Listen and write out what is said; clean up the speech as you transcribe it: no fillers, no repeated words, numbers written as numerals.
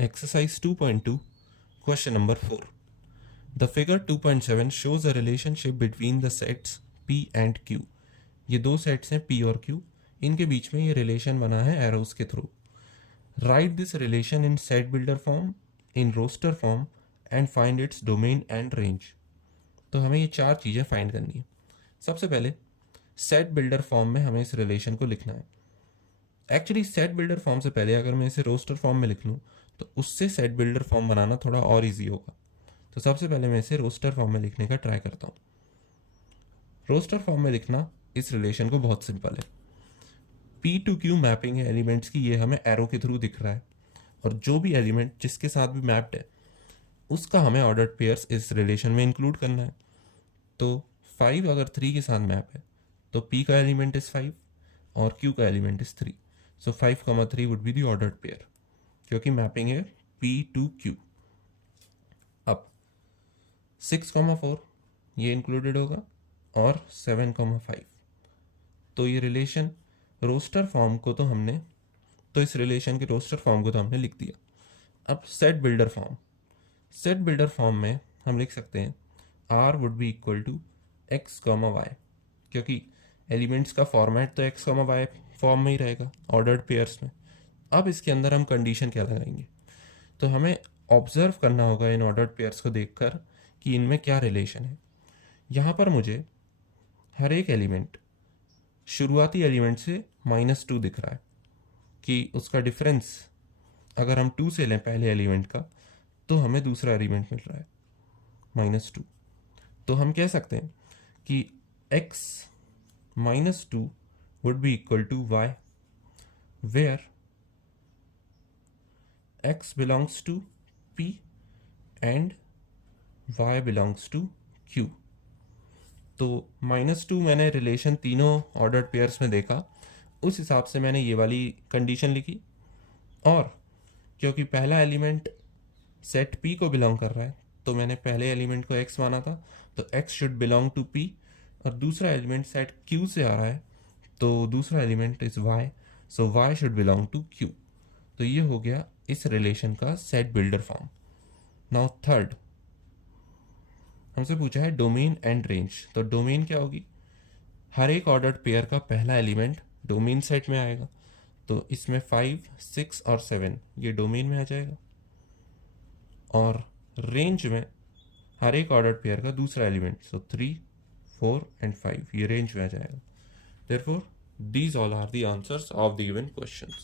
Exercise 2.2, question number 4. The figure 2.7 shows a relationship between the sets P and Q. ये दो sets हैं P और Q, इनके बीच में ये रिलेशन बना है एरोज के through. Right this relation in set builder form, in roster form and find its domain and range. तो हमें ये चार चीज़ें फाइंड करनी है. सबसे पहले सेट बिल्डर फॉर्म में हमें इस रिलेशन को लिखना है. एक्चुअली सेट बिल्डर फॉर्म से पहले अगर मैं इसे रोस्टर फॉर्म में लिख लूँ तो उससे सेट बिल्डर फॉर्म बनाना थोड़ा और इजी होगा. तो सबसे पहले मैं इसे रोस्टर फॉर्म में लिखने का ट्राई करता हूँ. रोस्टर फॉर्म में लिखना इस रिलेशन को बहुत सिंपल है. P to Q मैपिंग है एलिमेंट्स की, ये हमें एरो के थ्रू दिख रहा है, और जो भी एलिमेंट जिसके साथ भी मैप्ड है उसका हमें ऑर्डर्ड पेयर्स इस रिलेशन में इंक्लूड करना है. तो 5 अगर 3 के साथ मैप है तो P का एलिमेंट इज 5 और Q का element is 3. So 5,3 would be the ordered pair क्योंकि मैपिंग है P to Q. अब 6,4 ये इंक्लूडेड होगा और 7,5. तो ये रिलेशन रोस्टर फॉर्म को तो हमने, तो इस रिलेशन के रोस्टर फॉर्म को तो हमने लिख दिया. अब set builder form. Set builder form में हम लिख सकते हैं R would be equal to x, y, क्योंकि एलिमेंट्स का फॉर्मेट तो x, y फॉर्म में ही रहेगा ऑर्डर्ड पेयर्स में. अब इसके अंदर हम कंडीशन क्या लगाएंगे, तो हमें ऑब्जर्व करना होगा इन ऑर्डर्ड पेयर्स को देखकर कि इनमें क्या रिलेशन है. यहाँ पर मुझे हर एक एलिमेंट शुरुआती एलिमेंट से -2 दिख रहा है कि उसका डिफरेंस अगर हम 2 से लें पहले एलिमेंट का तो हमें दूसरा एलिमेंट मिल रहा है -2. तो हम कह सकते हैं कि x -2 would be equal to y, where x belongs to P and y belongs to Q. तो -2 मैंने रिलेशन तीनों ऑर्डर्ड पेयर्स में देखा, उस हिसाब से मैंने ये वाली कंडीशन लिखी. और क्योंकि पहला एलिमेंट सेट P को बिलोंग कर रहा है तो मैंने पहले एलिमेंट को x माना था, तो x should belong to P. और दूसरा एलिमेंट सेट Q से आ रहा है तो दूसरा element is y, so y should belong to Q. तो ये हो गया इस रिलेशन का set builder form. Now third हमसे पूछा है डोमेन एंड रेंज. तो डोमेन क्या होगी, हर एक ऑर्डर्ड पेयर का पहला एलिमेंट डोमेन सेट में आएगा, तो इसमें 5, 6 और 7 ये डोमेन में आ जाएगा. और रेंज में हर एक ऑर्डर्ड पेयर का दूसरा एलिमेंट, सो 3, 4 एंड 5 ये रेंज में आ जाएगा. Therefore these all are the answers of the given questions.